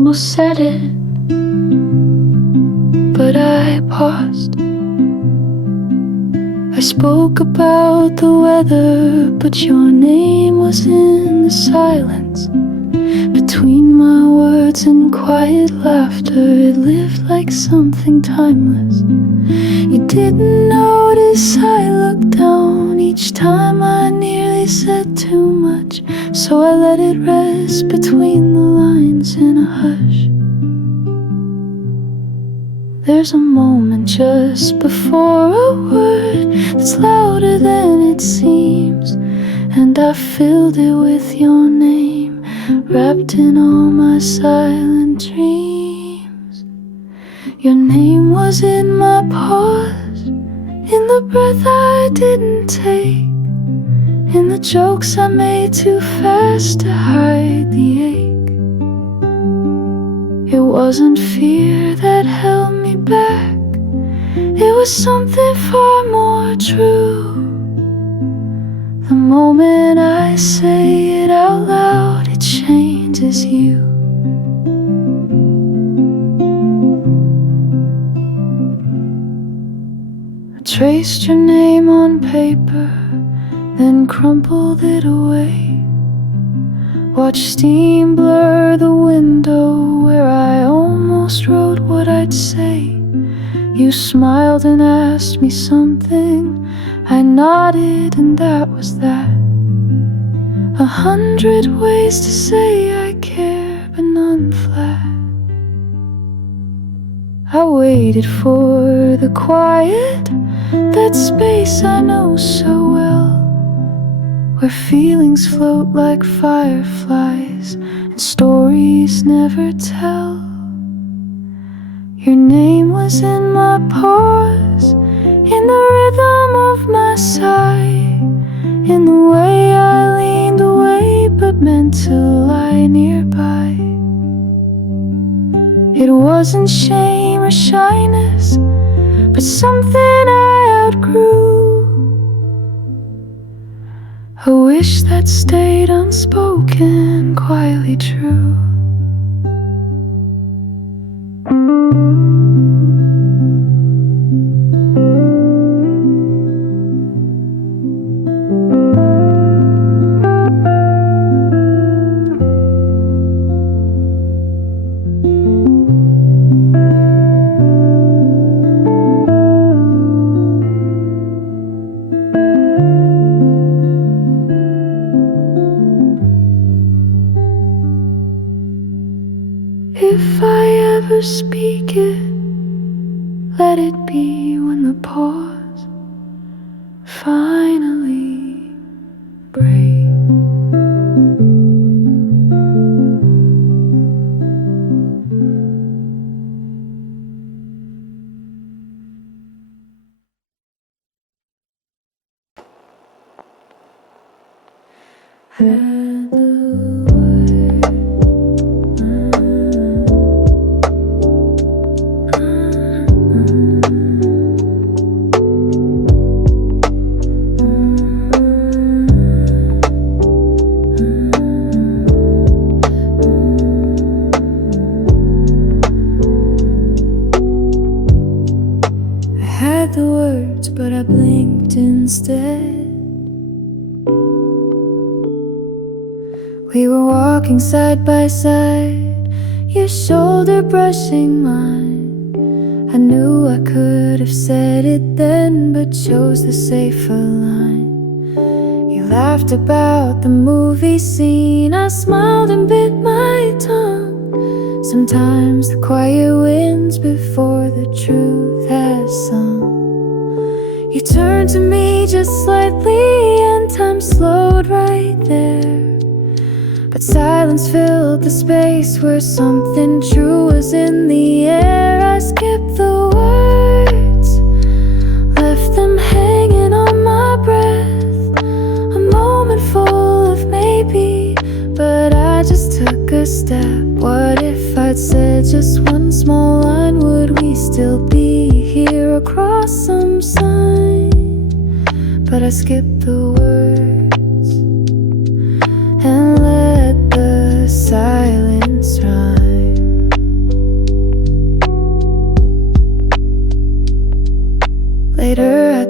almost said it, but I paused. I spoke about the weather, but your name was in the silence. Between my words and quiet laughter, it lived like something timeless. You didn't notice I looked down each time I nearly said too much, so I let it rest between the lines in a hush. There's a moment just before a word that's louder than it seems, and I filled it with your name, wrapped in all my silent dreams. Your name was in my pause, in the breath I didn't take, in the jokes I made too fast to hide the ache. It wasn't fear that held me back, it was something far more true. The moment I say it out loud, it changes you. I traced your name on paper, then crumpled it away. Watched steam blur the window where I almost wrote what I'd say. You smiled and asked me something, I nodded and that was that. 100 ways to say I care, but none flat. I waited for the quiet, that space I know so well, where feelings float like fireflies and stories never tell. Your name was in my pause, in the rhythm of my sigh, in the way I leaned away but meant to lie nearby. It wasn't shame or shyness, but something I outgrew, a wish that stayed unspoken, quietly true. If I ever speak it, let it be when the pause finally breaks. The words, but I blinked instead. We were walking side by side, your shoulder brushing mine. I knew I could have said it then, but chose the safer line. You laughed about the movie scene, I smiled and bit my tongue. Sometimes the quiet wins before the truth has sung. You turned to me just slightly and time slowed right there, but silence filled the space where something true was in the air. I skipped the words, left them hanging on my breath, a moment full of maybe, but I just took a step. What if I'd said just one small line? Would we still be here across some sign? But I skipped the words and let the silence rhyme.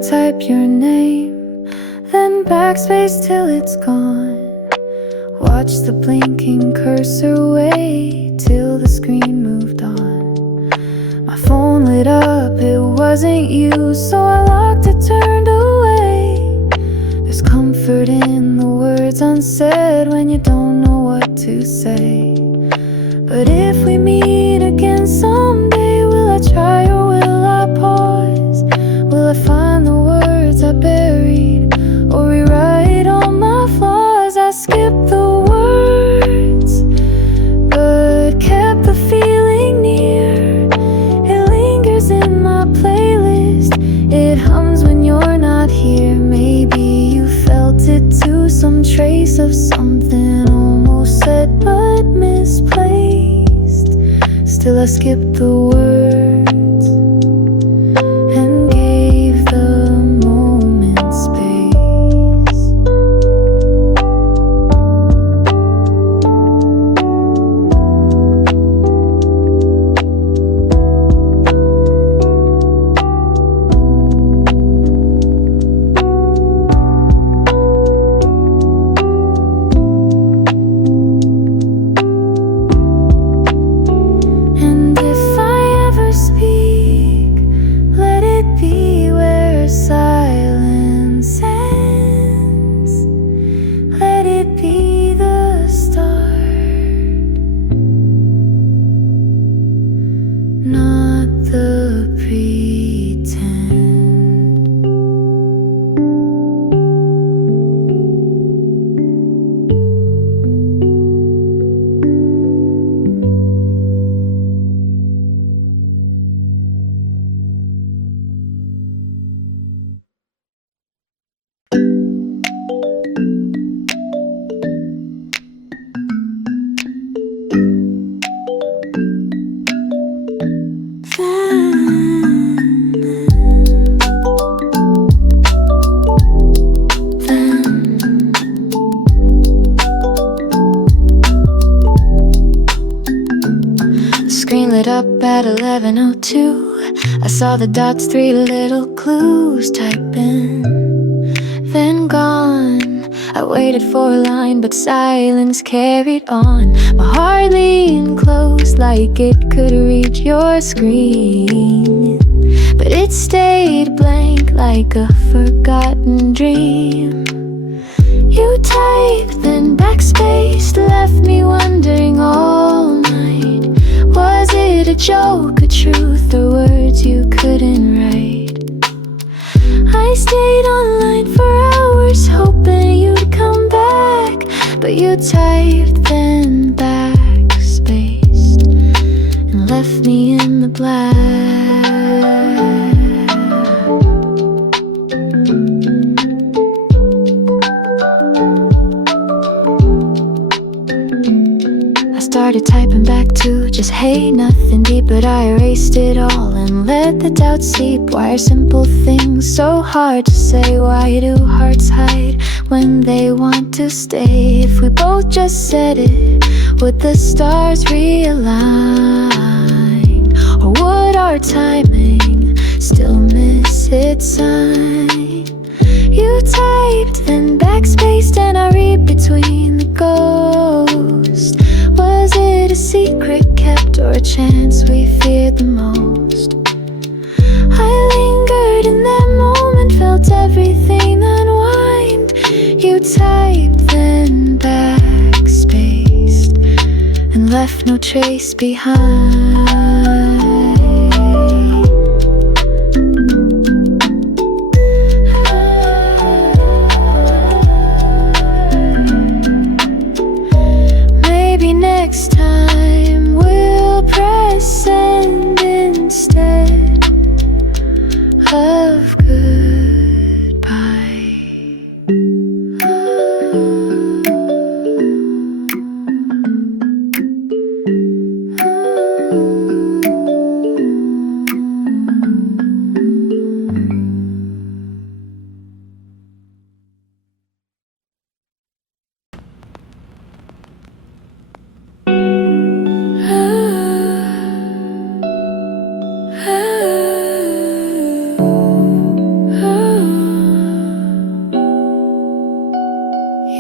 type your name, then backspace till it's gone. Watch the blinking cursor wait till the screen moved on. My phone lit up, it wasn't you, so I locked it, turned away. There's comfort in the words unsaid when you don't know what to say. But if we meet again someday, will I try or will I pause? Will I find the words I buried or rewrite all my flaws? I skipped the words but kept the feeling near. It lingers in my playlist, it hums when you're not here. Maybe you felt it too, some trace of something almost said but misplaced. Still I skipped the words and gave the moment space. And if I ever speak, let it be where silence ends. Let it be the start, not the pretend. Screen lit up at 11:02. I saw the dots, 3 little clues. Type in, then gone. I waited for a line, but silence carried on. My heart leaned close like it could reach your screen, but it stayed blank like a forgotten dream. You typed, then backspaced, left me wondering all night. Was it a joke, a truth, or words you couldn't write? I stayed online for hours hoping you'd come back, but you typed, then backspaced, and left me in the black. Started typing back to just hey, nothing deep, but I erased it all and let the doubt seep. Why are simple things so hard to say? Why do hearts hide when they want to stay? If we both just said it, would the stars realign? Or would our timing still miss its sign? You typed, then backspaced, and I read between the ghosts. Was it a secret kept or a chance we feared the most? I lingered in that moment, felt everything unwind. You typed, then backspaced, and left no trace behind. Next time we'll press send instead of goodbye. Oh.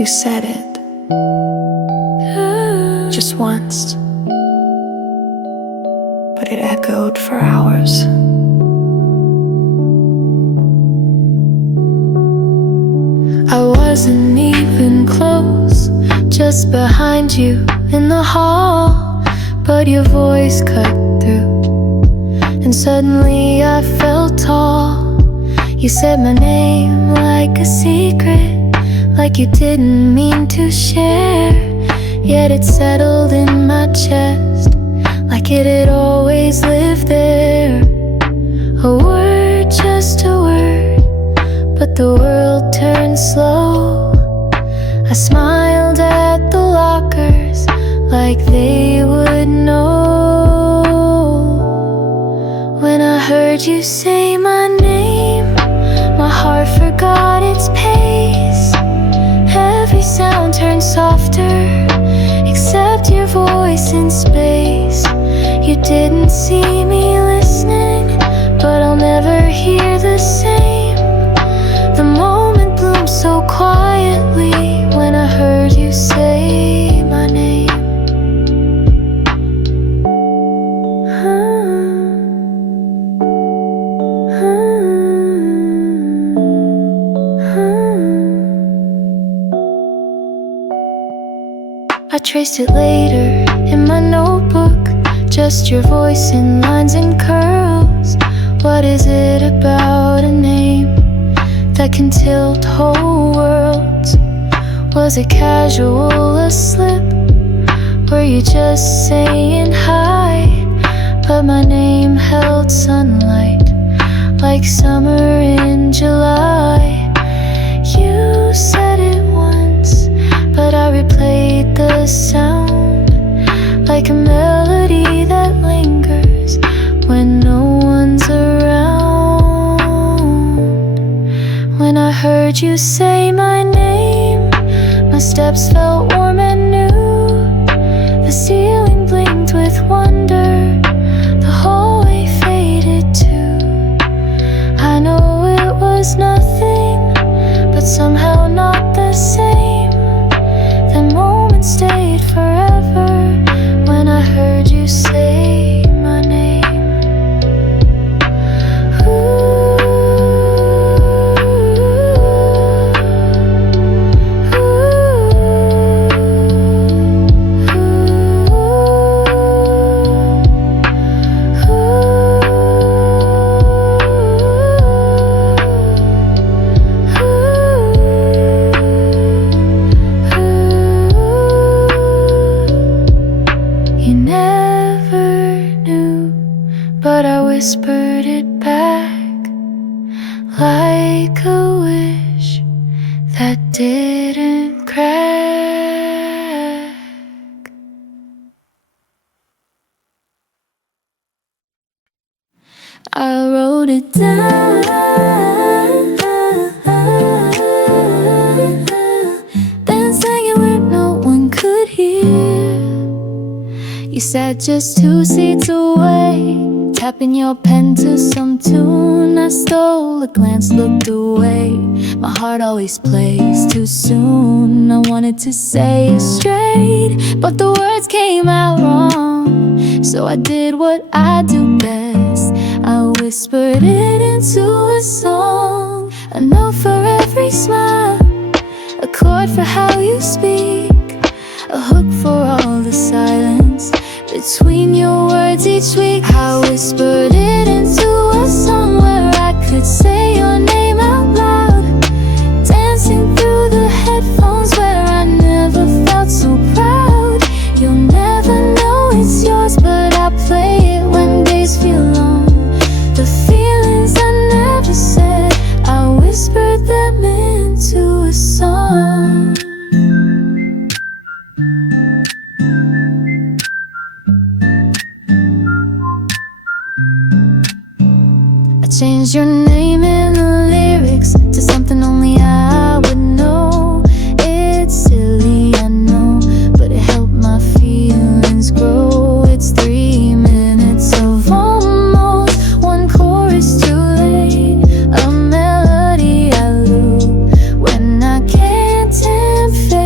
You said it just once, but it echoed for hours. I wasn't even close, just behind you in the hall, but your voice cut through, and suddenly I felt tall. You said my name like a secret, like you didn't mean to share, yet it settled in my chest, like it had always lived there. A word, just a word, but the world turned slow. I smiled at the lockers like they would know. When I heard you say my name, my heart forgot its pace. Every sound turned softer, except your voice in space. You didn't see me listening, but I'll never hear the same. The moment bloomed so quietly when I heard you say my name. I traced it later in my notebook, just your voice in lines and curls. What is it about a name that can tilt whole worlds? Was it casual, a slip? Were you just saying hi? But my name held sunlight, like summer in July. You said it once, but I replayed the sound, like a melody that lingers when no one's around. When I heard you say my name, my steps felt warm and new. The ceiling blinked with wonder, the hallway faded too. I know it was nothing, but somehow not the same. The moment stayed forever when I heard you say my name. You never knew, but I whispered it back, like a wish that didn't crack. I wrote it down, then sang it where no one could hear. You sat just 2 seats away, tapping your pen to some tune. I stole a glance, looked away. My heart always plays too soon. I wanted to say it straight, but the words came out wrong. So I did what I do best, I whispered it into a song. A note for every smile, a chord for how you speak, a hook for all the silence between your words each week. I whispered it into a song where I could say your name out loud, dancing through the headphones where I never felt so proud. You'll never know it's yours, but I play it when days feel long. The feelings I never said, I whispered them into a song. Change your name in the lyrics to something only I would know. It's silly, I know, but it helped my feelings grow. It's 3 minutes of almost one chorus too late, a melody I loop when I can't and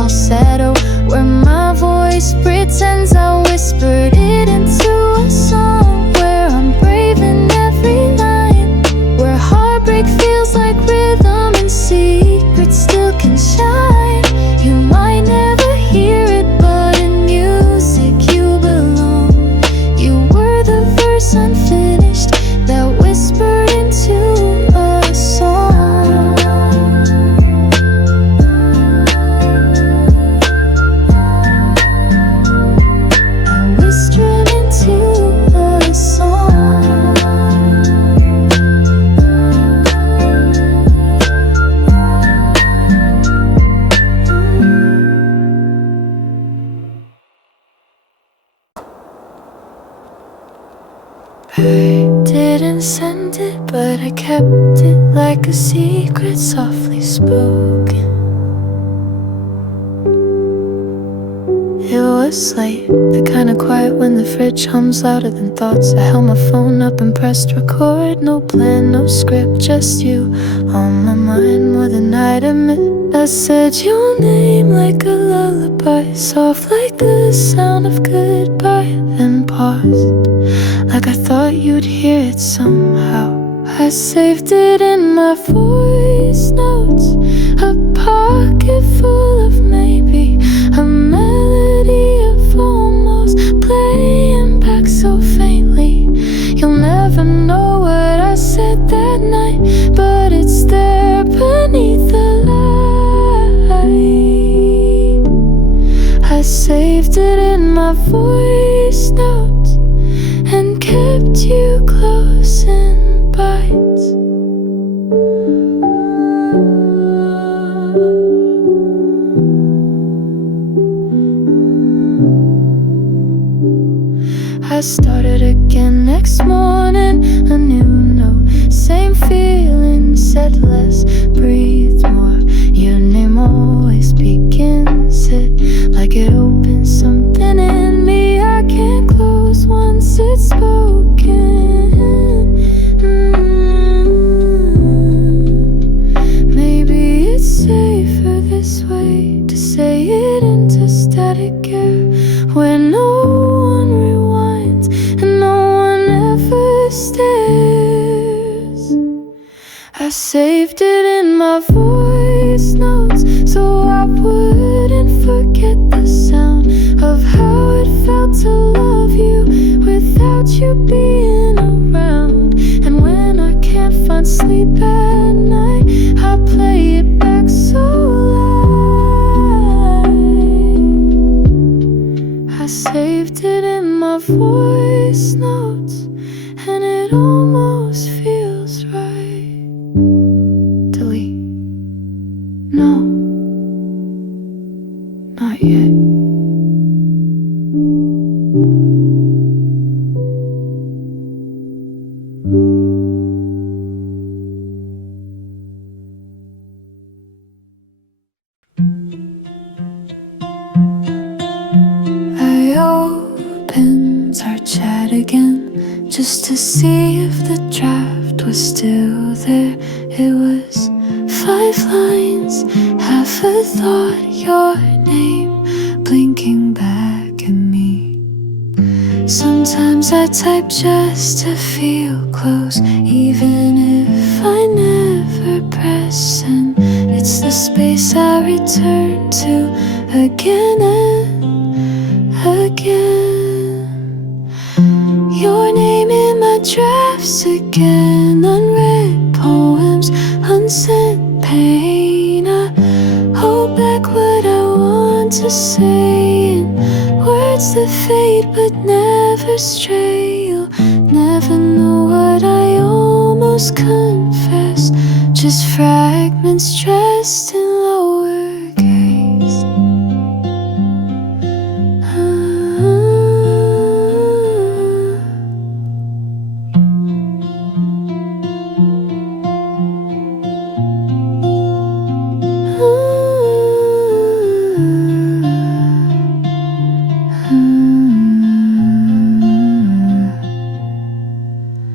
falsetto, where my voice pretends I whispered it into a song, where I'm brave in every line, where heartbreak feels like rhythm and secrets still can shine. You might never hear it, but in music you belong. You were the verse unfinished that whispered into a song. I whispered into a song. I didn't send it, but I kept it like a secret softly spoken. It was late, the kind of quiet when the fridge hums louder than thoughts. I held my phone up and pressed record. No plan, no script, just you on my mind more than I'd admit. I said your name like a lullaby, soft like the sound of goodbye, then paused, like I thought you'd hear it somehow. I saved it in my voice notes, a pocket full of maybe, a melody of almost playing back so faintly. You'll never know what I said that night, but it's there beneath the light. I saved it in my voice notes and kept you close in bites. I started again next morning, a new note, same feeling, said less, breathed more. Your name always begins it, like it opens something in me I can't close once it's spoken. Maybe it's safer this way, to say it into static air, where no one rewinds and no one ever stares. I saved it in my voice notes so I wouldn't forget the sound of how it felt to love you without you being around. And when I can't find sleep at night, I play it back so loud. I saved it in my voice notes, and it almost feels right. Delete. No, not yet. I opened our chat again, just to see if the draft was still there. It was 5 lines, half a thought, your name blinking back at me. Sometimes I type just to feel close, even if I never press send. It's the space I return to again and again. Your name in my drafts again, unread poems, unsent pain. I hold back what I want to say in words that fade but never stray. You'll never know what I almost confessed, just fragments dressed in lowercase.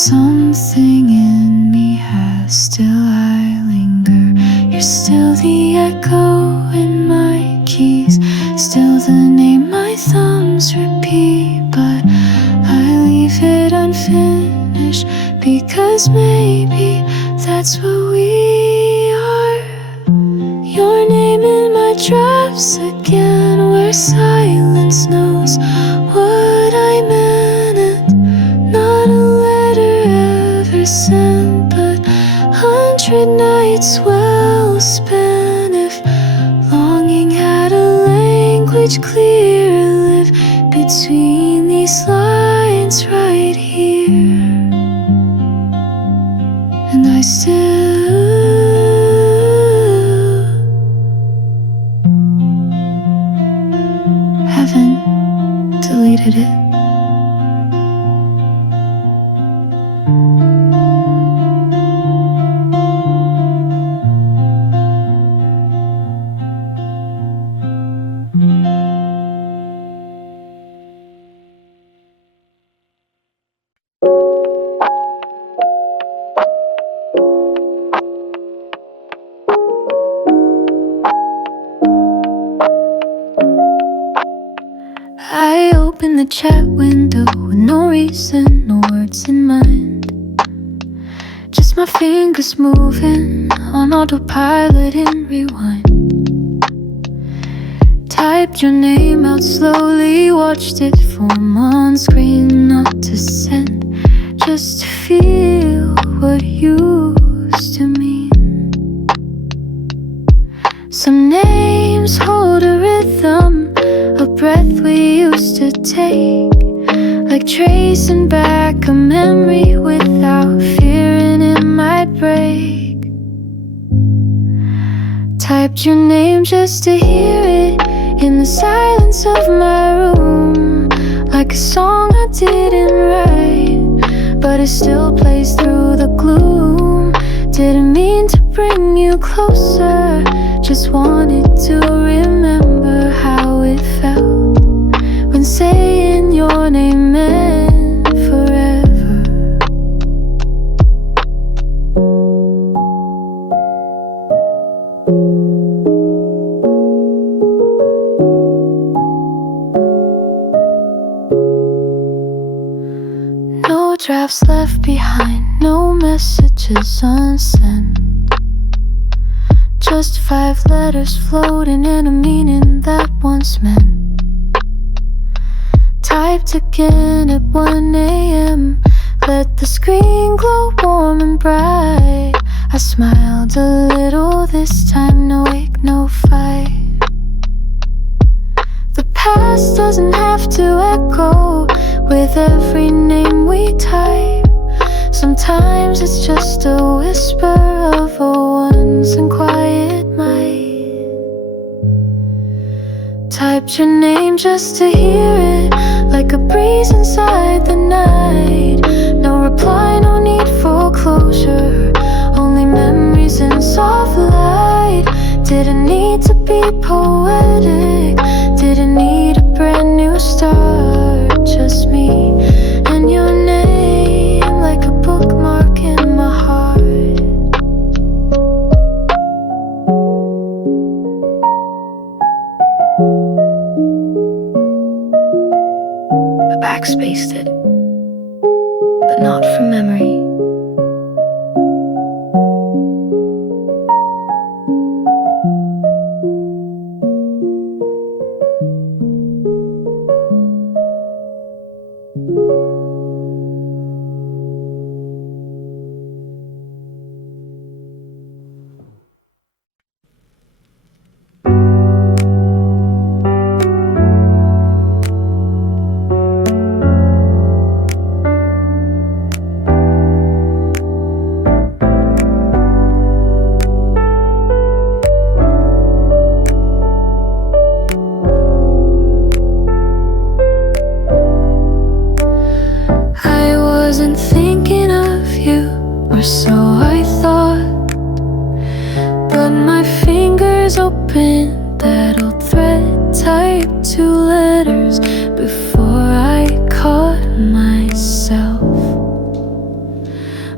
Something in me has still I linger. You're still the echo in my keys, still the name my thumbs repeat. But I leave it unfinished because maybe that's what we are. Your name in my drafts again, where silence knows what I meant. And not a letter ever sent, but 100 nights well spent. If longing had a language clear, live between these lines right here. And I still haven't deleted it. I open the chat window with no reason, no words in mind. Just my fingers moving on autopilot in rewind. Typed your name out slowly, watched it form on screen, not to send, just to feel what used to mean. Some names hold a rhythm, a breath we used to take, like tracing back a memory without fearing it might break. Typed your name just to hear it in the silence of my room, like a song I didn't write, but it still plays through the gloom. Didn't mean to bring you closer, just wanted to remember how it felt when saying your name meant forever. No drafts left behind, no messages unsent, just 5 letters floating in a meaning that once meant. Typed again at 1 a.m., let the screen glow warm and bright. I smiled a little this time, no ache, no fight. The past doesn't have to echo with every name we type. Sometimes it's just a whisper of a once and quiet might. Typed your name just to hear it, like a breeze inside the night. No reply, no need for closure, only memories in soft light. Didn't need to be poetic, didn't need a brand new start. Just me and your name, like a bookmark in my heart. I backspaced it, but not from memory. Or so I thought, but my fingers opened that old thread, typed 2 letters before I caught myself.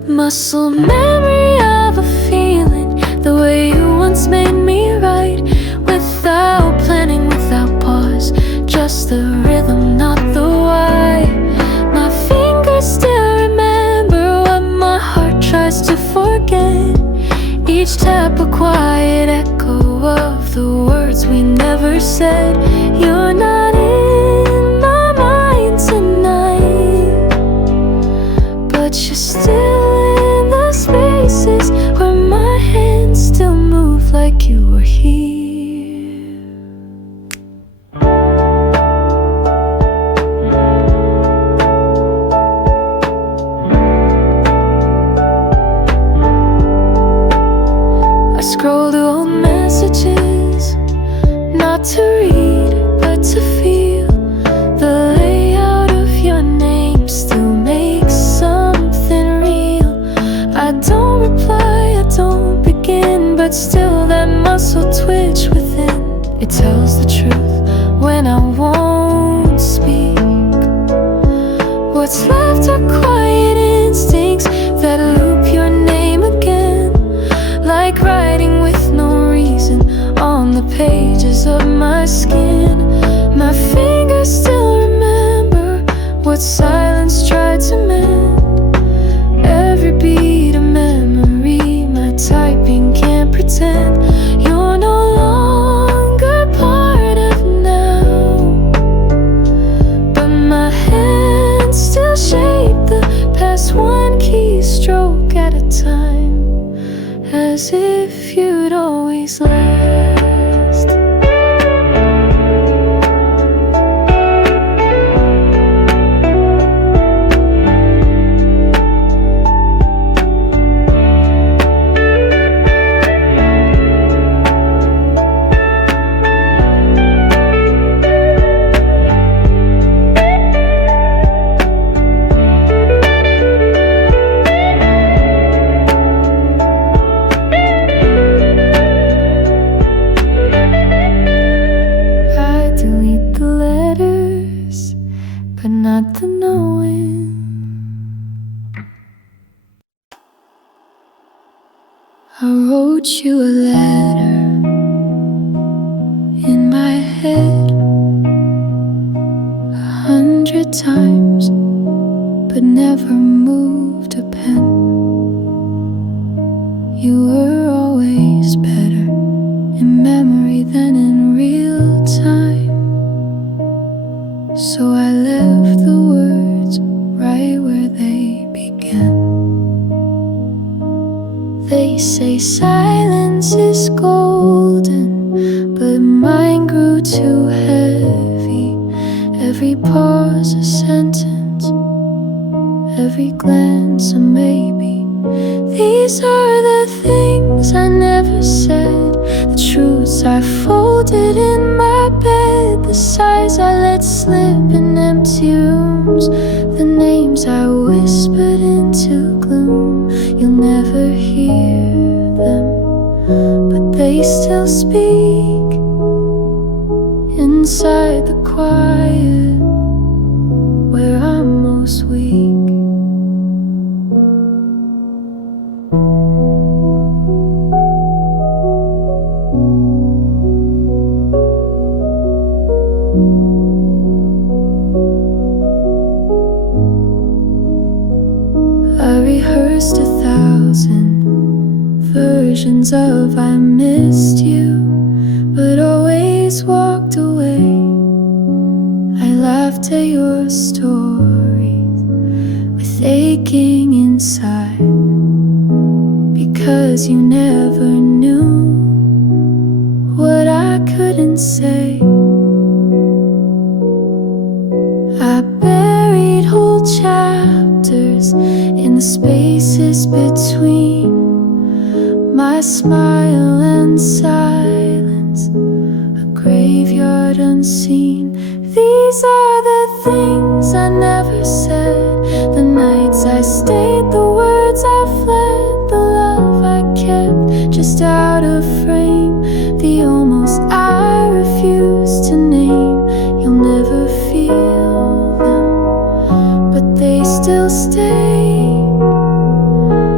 Muscle memory of a feeling, the way you once made me write, without planning, without pause, just the rhythm, not the why. My fingers still remember what my heart tries to forget. Each tap a quiet echo of the words we never said. You're not in my mind tonight, but you're still in the spaces where my hands still move like you were here. I scroll through old messages, not to read, but to feel. The layout of your name still makes something real. I don't reply, I don't begin, but still that muscle twitch within. It tells the truth when I won't speak. What's left are quiet instincts that loop your name again, like writing with no reason on the pages of my skin. My fingers still remember what silence tried to mend. Every beat a memory, my typing can't pretend. You're no longer part of now, but my hands still shape the past, one keystroke at a time, as if you'd always last. But not the knowing. I wrote you a letter in my head 100 times, but never moved a pen. You were always better in memory than in real time, so I left the words right where they began. They say silence is golden, but mine grew too heavy. Every pause a sentence, every glance a maybe. These are the things I never said, the truths I folded in my bed, the sighs I let slip in empty rooms, the names I whispered into gloom. You'll never hear them, but they still speak inside the quiet where I'm most weak. I rehearsed 1,000 versions of I missed you, but always walked away. I laughed at your stories with aching inside, because you never knew what I couldn't say. I buried whole chapters in the spaces between my smile and silence, a graveyard unseen. These are the things I never said, the nights I stayed, the words I fled, the love I kept just out of frame, the almost I refuse to name. You'll never feel them, but they still stay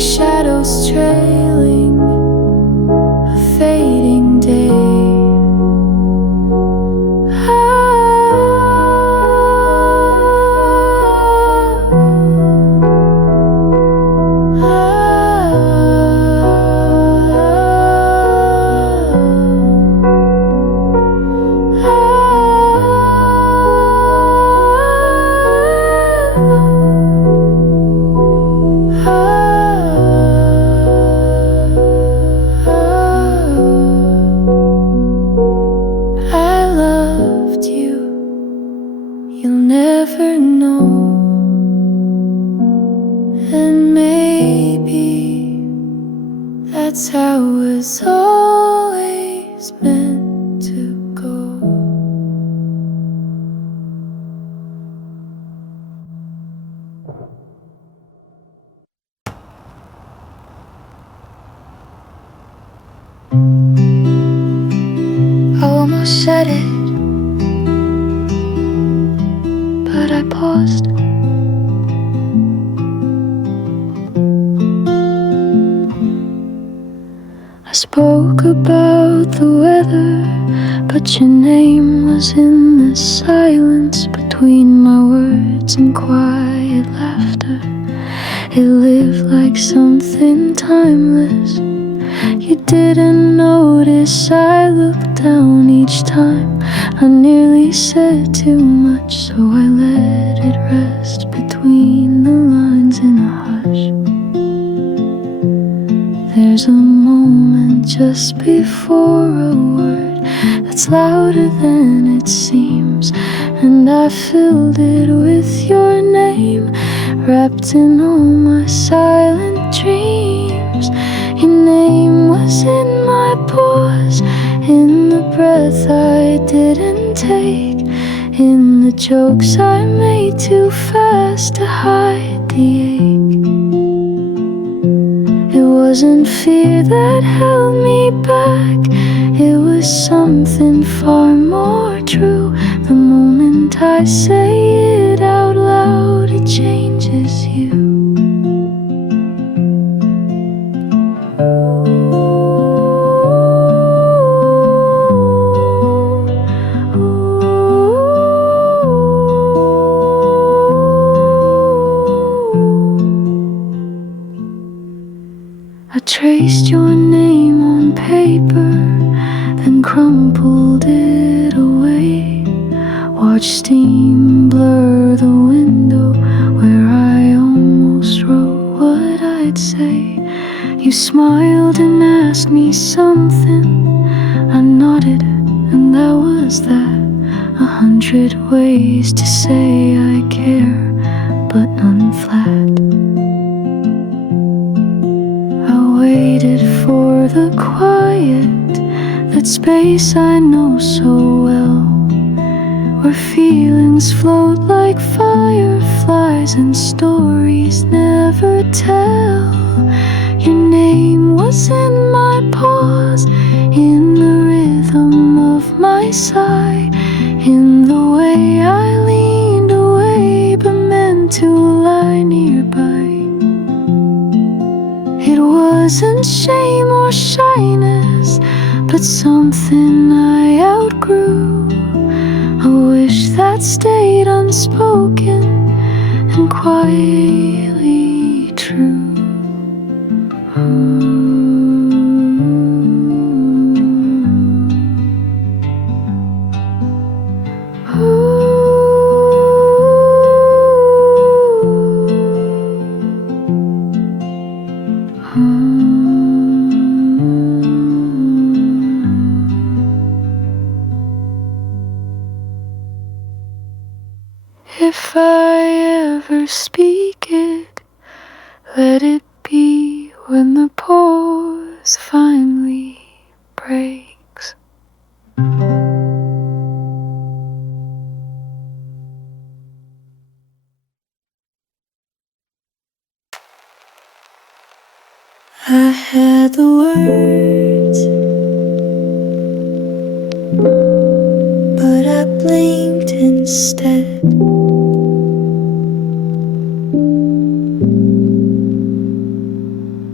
shadows trailing a fading day. Never know, and maybe that's how it's always meant to go. I almost said it, but I paused. I spoke about the weather, but your name was in the silence between my words and quiet laughter. It lived like something timeless. You didn't notice I looked down each time. I nearly said too much, so I let it rest between the lines in a hush. There's a moment just before a word that's louder than it seems, and I filled it with your name, wrapped in all my silent dreams. Your name was in my pause, in the breath I didn't take, in the jokes I made too fast to hide the ache. It wasn't fear that held me back, it was something far more true. The moment I say it out loud, it changes you. I traced your name on paper, then crumpled it away. Watched steam blur the window where I almost wrote what I'd say. You smiled and asked me something. I nodded, and that was that. 100 ways to say I care, but none flat. Waited for the quiet, that space I know so well, where feelings float like fireflies and stories never tell. Your name was in my pause, in the rhythm of my sigh, in the way I leaned away but meant to lie nearby. It wasn't shame or shyness, but something I outgrew, a wish that stayed unspoken and quietly true. If I ever speak it, let it be when the pause finally breaks. I had the words, but I blinked instead.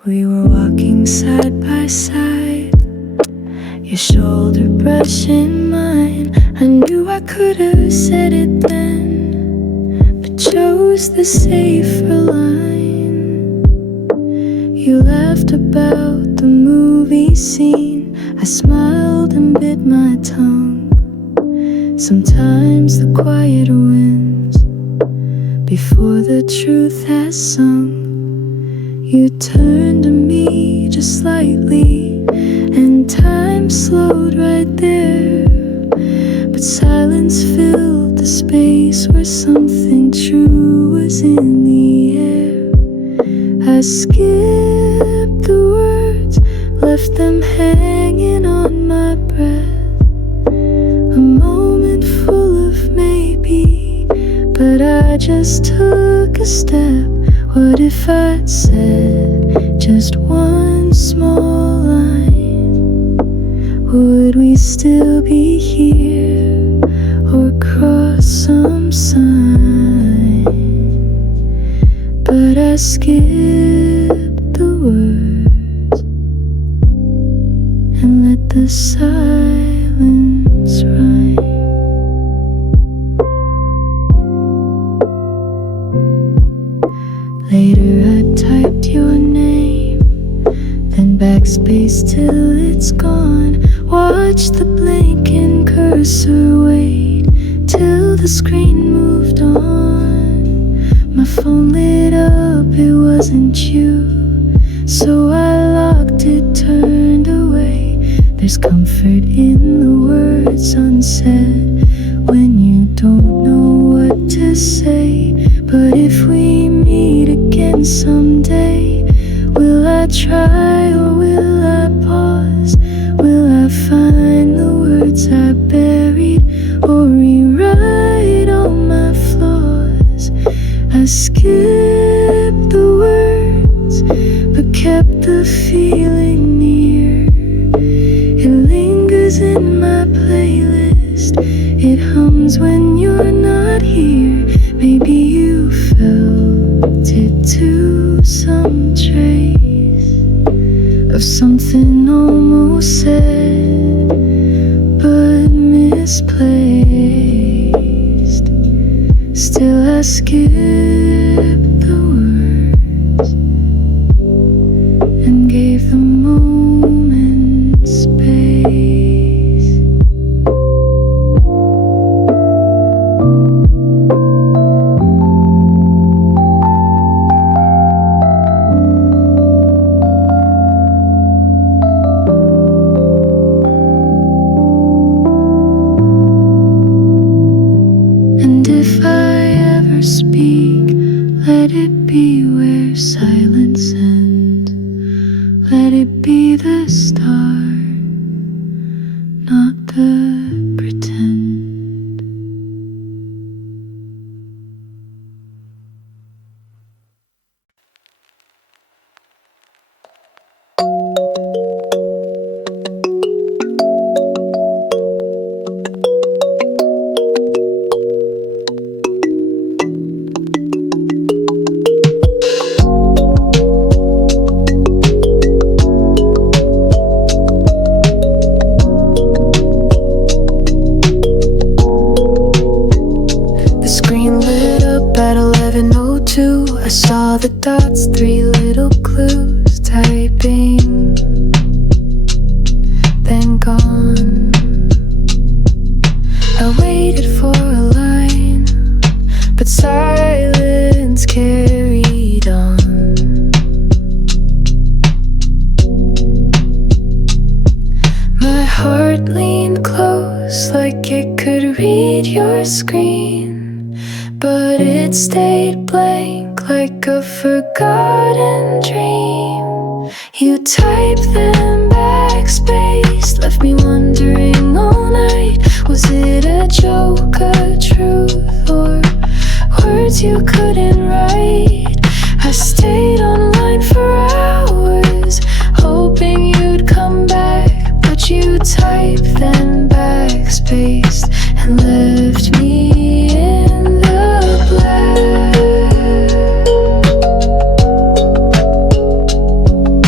We were walking side by side, your shoulder brushing mine. I knew I could have said it then, but chose the safer line. You laughed about the movie scene, I smiled and bit my tongue. Sometimes the quiet wins before the truth has sung. You turned to me just slightly, and time slowed right there. But silence filled the space where something true was in the air. I skipped the words, left them hanging on my breath. A moment full of maybe, but I just took a step. What if I'd said just one small line? Would we still be here or cross some sign? But I skipped the words and let the silence rhyme. Later I typed your name, then backspaced till it's gone. Watch the blinking cursor wait till the screen moved on. My phone lit up, it wasn't you, so I locked it, turned away. There's comfort in the words unsaid when you don't know what to say. But if we meet again someday, will I try or will I pause? Will I find the words I buried or rewrite all my flaws? I skipped the words but kept the feeling near. It lingers in my playlist, it hums when you're not here. Maybe you felt it too, some trace of something almost said but misplaced. Still I skipped the words and gave the moment space. If I ever speak, let it be where silence ends. Let it be the start, not the pretend. I saw the dots, 3 little clues, typing, then gone. I waited for a line, but silence carried on. My heart leaned close like it could read your screen, but it stayed blank like a forgotten dream. You typed them backspaced, left me wondering all night. Was it a joke, a truth, or words you couldn't write? I stayed online for hours, hoping you'd come back, but you typed then backspaced and left me in the black.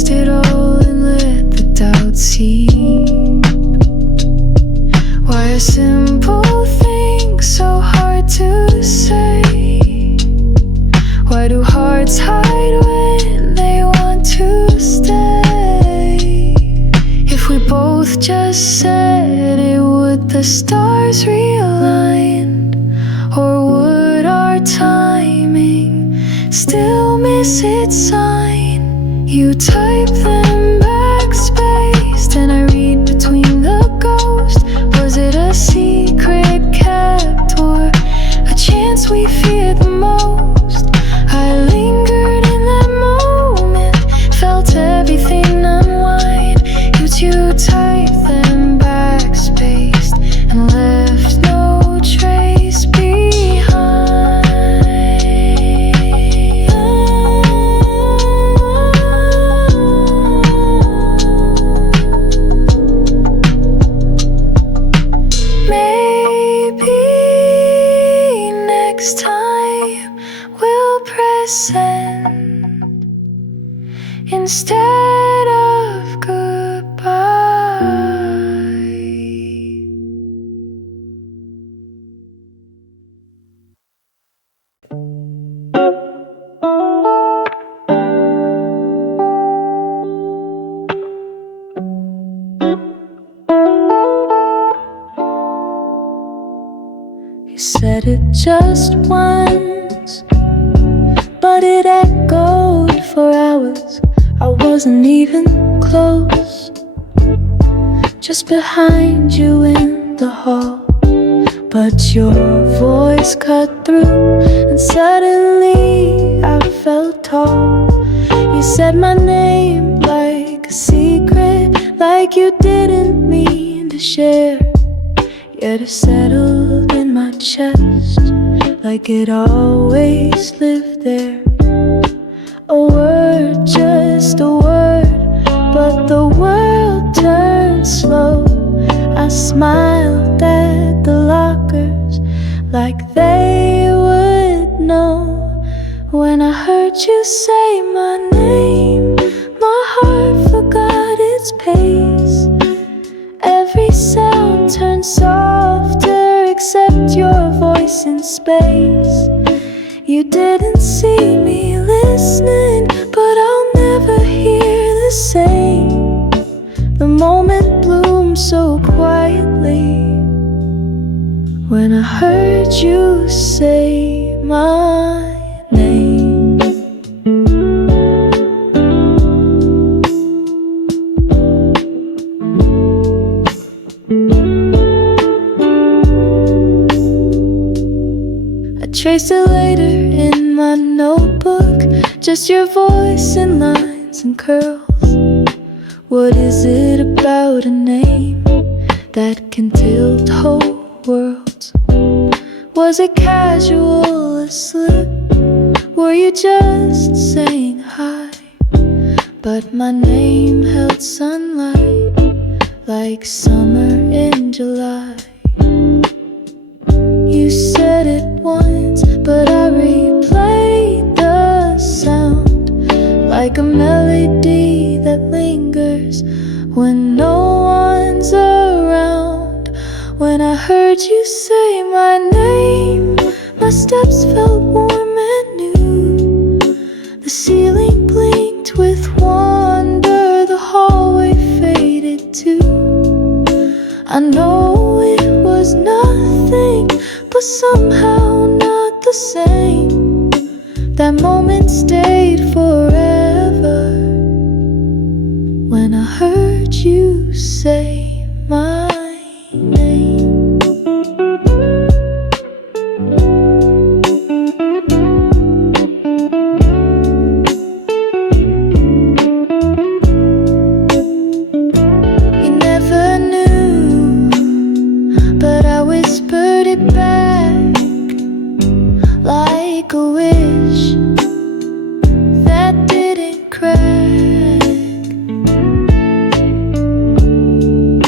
waste it all and let the doubt seep. Why are simple things so hard to say? Why do hearts hide when they want to stay? If we both just said it, would the stars realign? Or would our timing still miss its sign? You type them backspaced and I read between the ghosts. Was it a secret kept or a chance we feared the most? I lingered in that moment, felt everything unwind. You two typed them backspaced and left no trace behind. Maybe next time we'll press send instead of goodbye. You said it just once, but it echoed for hours. I wasn't even close, just behind you in the hall. But your voice cut through, and suddenly I felt tall. You said my name like a secret, like you didn't mean to share. Yet it settled in my chest, like it always lived there. A word, just a word, but the world turned slow. I smiled at the lockers like they would know. When I heard you say my name, my heart forgot its pace. Every sound turned softer except your voice in space. You didn't see me listening, but I'll never hear the same. The moment bloomed so quietly when I heard you say my name. I traced it later in my notebook, just your voice in lines and curls. What is it about a name that can tilt whole worlds? Was it casual, a slip? Were you just saying hi? But my name held sunlight like summer in July. You said it once, but I replayed the sound like a melody that lingers when no one's around. When I heard you say my name, my steps felt warm and new. The ceiling blinked with wonder, the hallway faded too. I know it was nothing, but somehow not the same. That moment stayed forever when I heard you say my name. You never knew, but I whispered it back like a wish that didn't crack.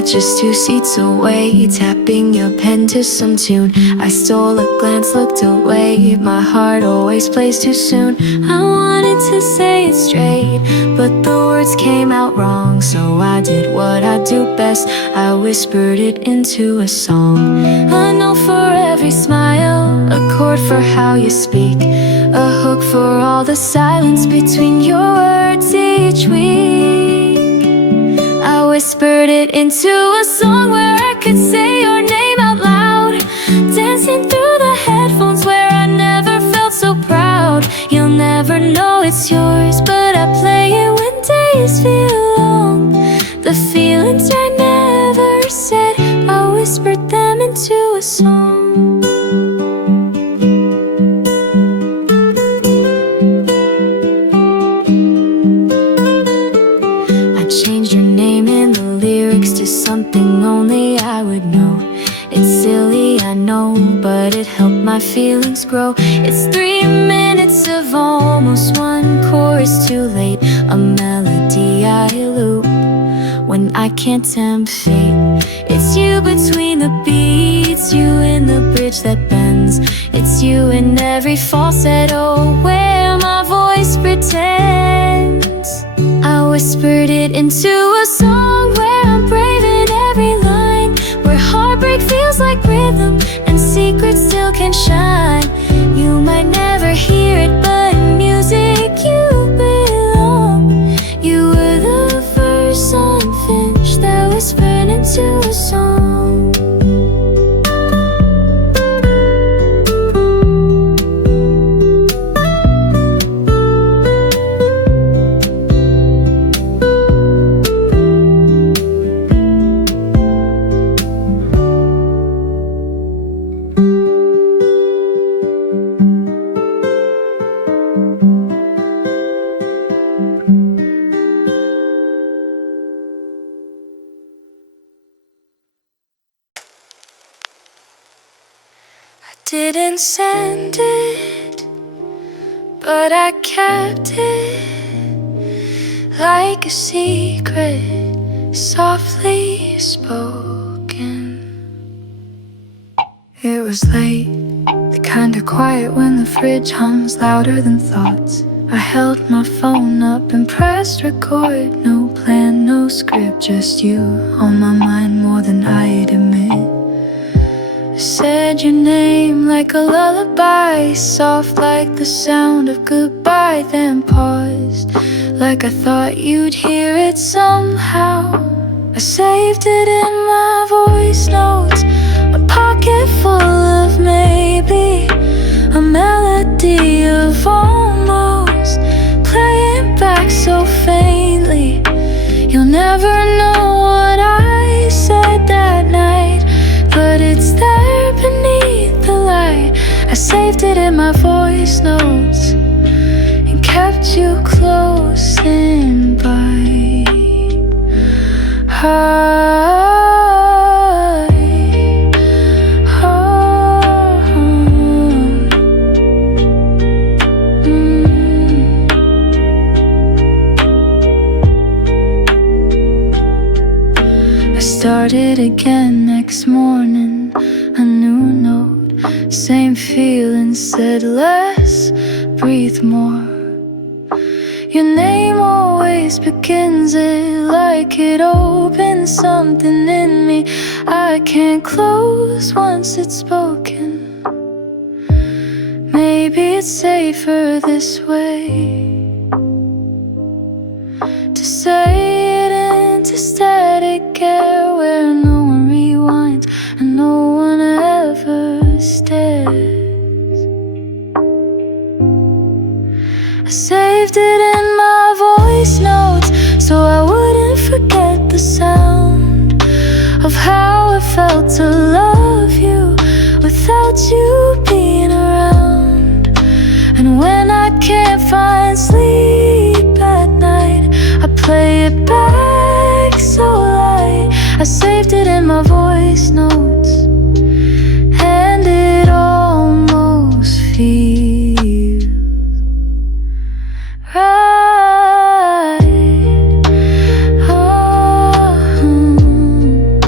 sat just 2 seats away, tapping your pen to some tune. I stole a glance, looked away. My heart always plays too soon. I wanted to say it straight, but the words came out wrong. So I did what I do best, I whispered it into a song. A note for every smile, a chord for how you speak, a hook for all the silence between your words each week. I whispered it into a song where I could say your name out loud, dancing through the headphones where I never felt so proud. You'll never know it's yours, but I play it when days feel long. The feelings I never said, I whispered them into a song. I changed your name in the lyrics to something only I would know. It's silly, I know, but it helped my feelings grow. It's 3 minutes of almost one chorus too late, a melody I loop when I can't tempt fate. It's you between the beats, you in the bridge that bends. It's you in every falsetto where my voice pretends. I whispered it into a song where I'm brave in every line, where heartbreak feels like rhythm and secrets still can shine. You might never hear it, but in music you belong. You were the first unfinished that whispered into a song. Didn't send it, but I kept it like a secret, softly spoken. It was late, the kind of quiet when the fridge hums louder than thoughts. I held my phone up and pressed record. No plan, no script, just you on my mind more than I'd admit. Said your name like a lullaby, soft like the sound of goodbye, then paused like I thought you'd hear it somehow. I saved it in my voice notes, a pocket full of maybe, a melody of almost, playing back so faintly. You'll never know what I said that night, but it's there beneath the light. I saved it in my voice notes and kept you close in by. I started again next morning, a new note, same feeling, said less, breathe more. Your name always begins it like it opens something in me I can't close once it's spoken. Maybe it's safer this way, to say it into static air where no one rewinds and no one ever stares. I saved it in my voice notes so I wouldn't forget the sound of how it felt to love you without you being around. And when I can't find sleep at night, I play it back so light. I saved it in my voice notes, and it almost feels right. Oh,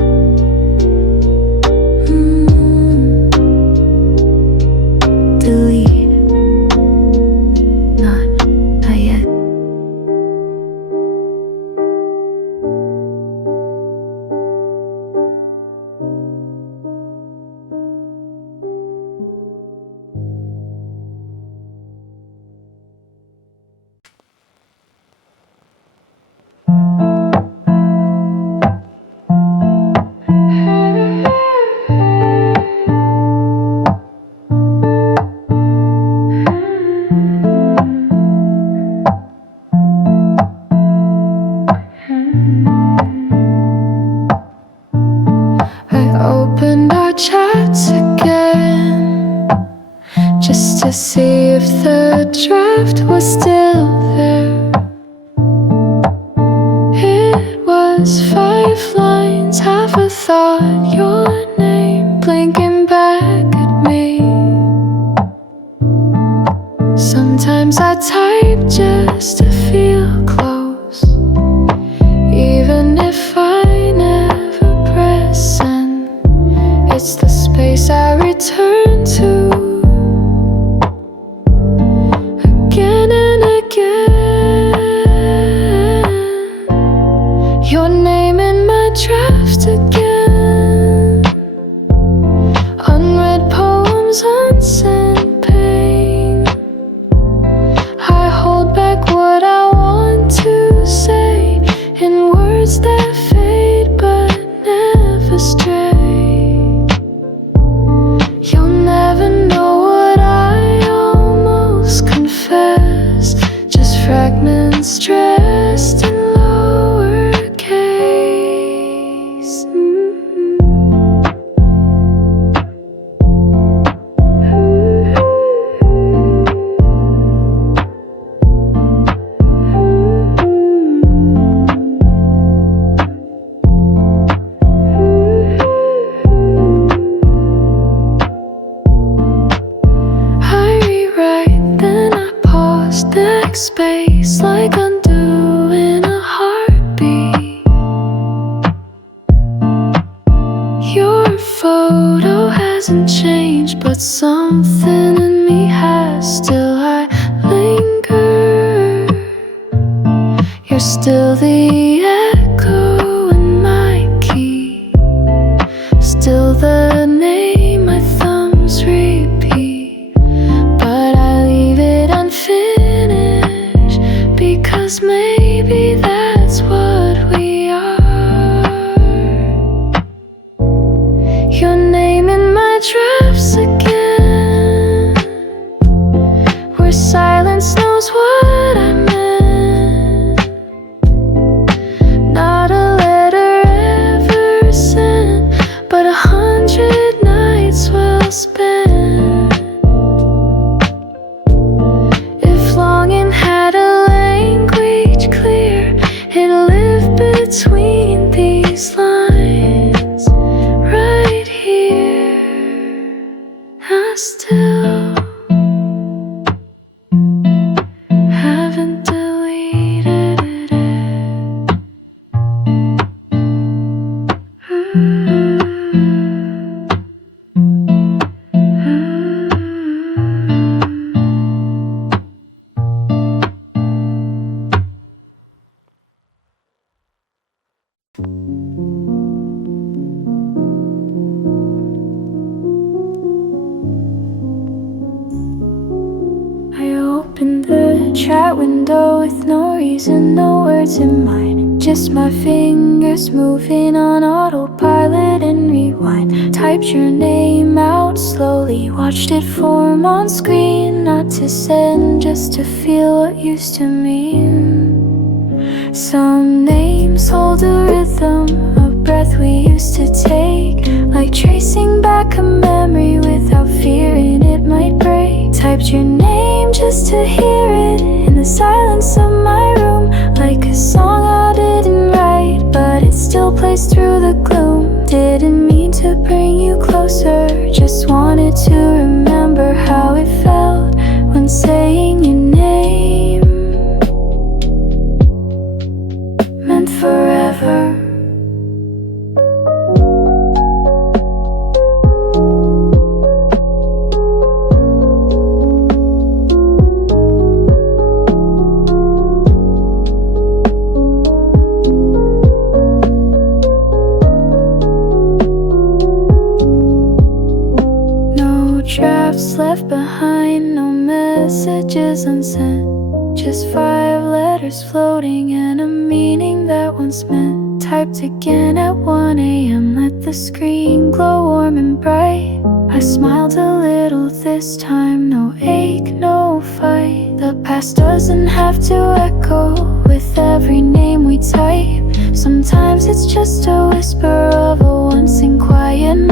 opened our chats again, just to see if the draft was still there. It was 5 lines, half a thought, your name blinking back at me. Sometimes I type just to feel close, even if I never press send. It's the space I return to again and again. Your name in my draft again. Unread poems, unsent pain. I hold back what I want to say in words that fade but never stray. You'll never know what I almost confess, just fragments dressed in lowercase. I rewrite, then I pause, next space, like undoing a heartbeat. Your photo hasn't changed, but something in me has. Still I linger. You're still the echo in my key, still the name my thumbs repeat. But I leave it unfinished, because maybe that's what we are. Your name in my drafts again, where silence knows what I meant. Not a letter ever sent, but 100 nights well spent. If longing had a language clear, it lived between these lines, right here. I still haven't deleted it. I opened the chat window with no reason, no words in mind, just my fingers moving on autopilot and rewind. Typed your name out slowly, watched it form on screen, not to send, just to feel what used to mean. Some names hold a rhythm, a breath we used to take, like tracing back a memory without fearing it might break. Typed your name just to hear it in the silence of my room, like a song I didn't write, but it still plays through the gloom. Didn't mean to bring you closer, just wanted to remember how it felt when saying your name meant forever. No drafts left behind, no messages unsent, just 5 letters floating and a meaning that once meant. Typed again at 1 a.m., let the screen glow warm and bright. I smiled a little this time, no ache, no fight. The past doesn't have to echo with every name we type. Sometimes it's just a whisper of a once in quiet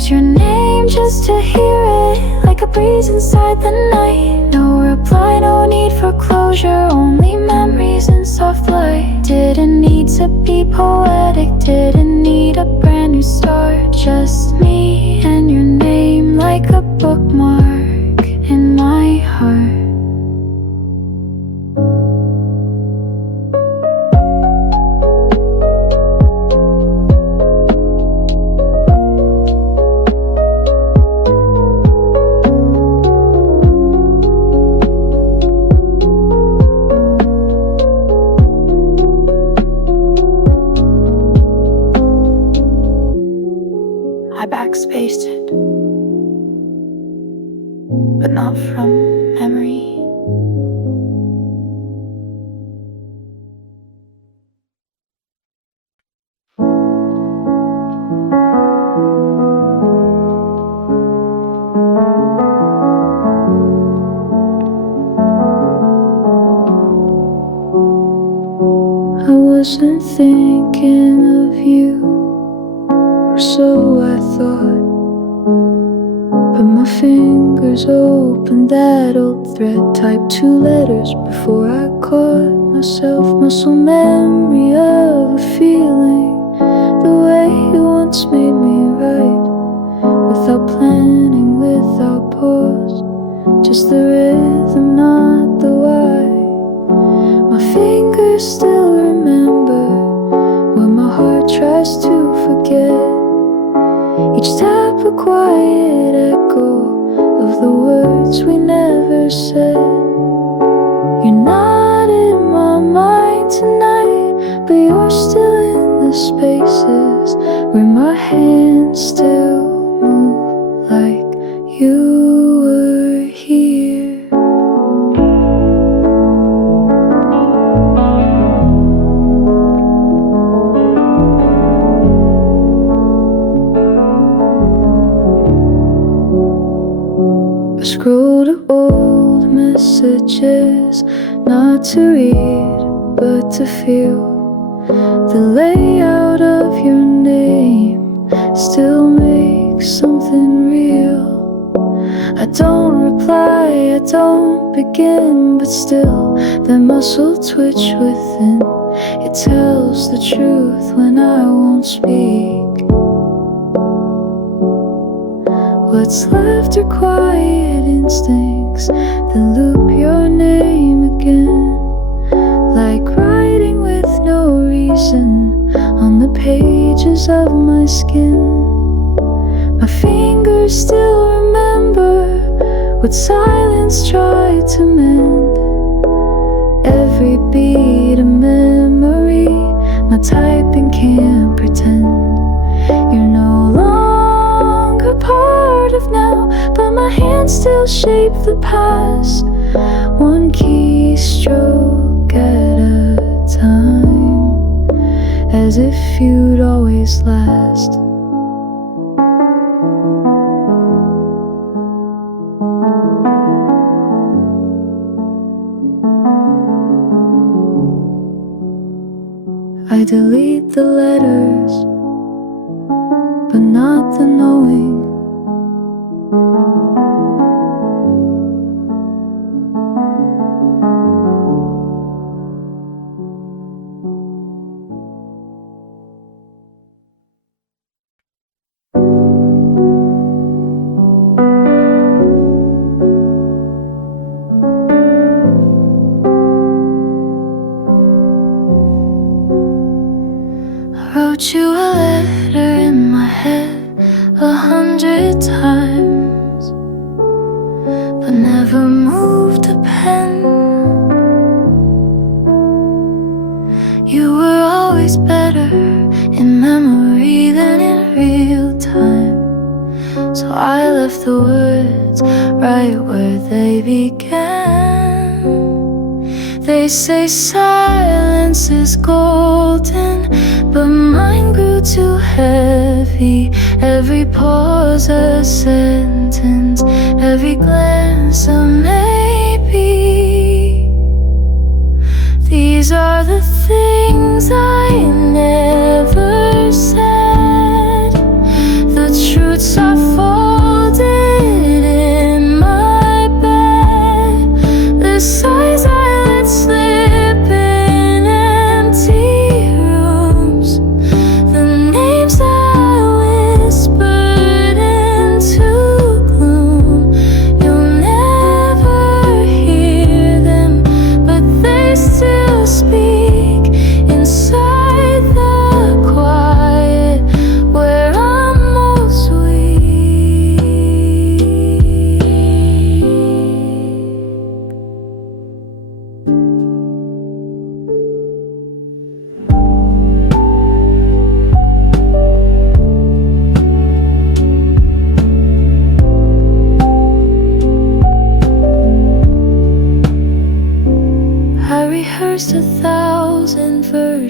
choose your name just to hear it, like a breeze inside the night. No reply, no need for closure, only memories in soft light. Didn't need to be poetic, didn't need a brand new start. Just me and your name, like a bookmark in my heart. I backspaced it, but not from memory. I wasn't thinking of you, or so I thought, but my fingers opened that old thread, typed 2 letters before I caught myself. Muscle memory of a feeling, the way you once made me write, without planning, without pause, just the rhythm, not the why. My fingers still remember when my heart tries to forget. Each tap a quiet echo of the words we never said. You're not in my mind tonight, but you're still in the spaces where my hands still move like you were here. I scroll to old messages, not to read, but to feel. The layout of your name still makes something real. I don't reply, I don't begin, but still the muscle twitch within. It tells the truth when I won't speak. What's left are quiet instincts that loop your name again, like writing with no reason on the pages of my skin. My fingers still remember what silence tried to mend. Every beat a memory, my typing can't pretend. You're no longer part of now, but my hands still shape the past, one keystroke at a time, as if you'd always last. I delete the letters, but not the knowing. Wrote you a letter in my head 100 times, but never moved a pen. You were always better in memory than in real time, so I left the words right where they began. They say silence is golden, but mine grew too heavy. Every pause a sentence, every glance a maybe. These are the things I never said, the truths of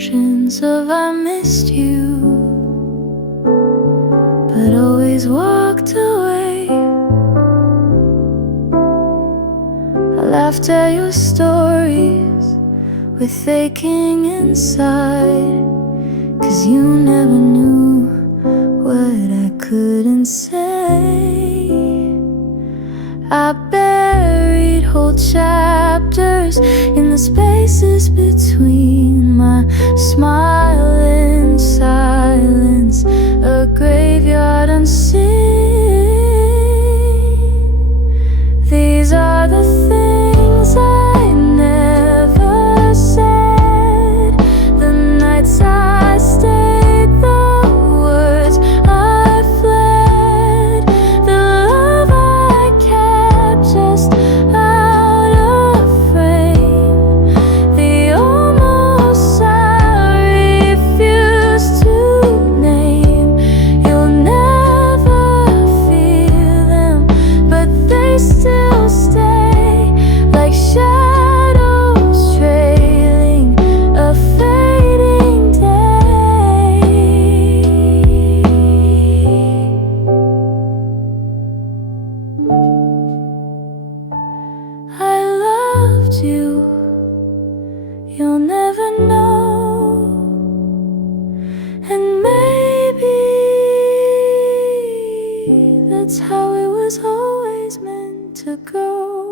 versions of I missed you, but always walked away. I laughed at your stories with aching inside, 'cause you never knew what I couldn't say. I buried whole chapters in the spaces between my smile and silence, a graveyard unseen. These are the things I never said, the nights I stayed, the words I fled, the love I kept just out of frame, the almost I refuse to name. You'll never feel them, but they still stay like shadows trailing a fading day. I loved you, you'll never know, and maybe that's how it was always meant to go.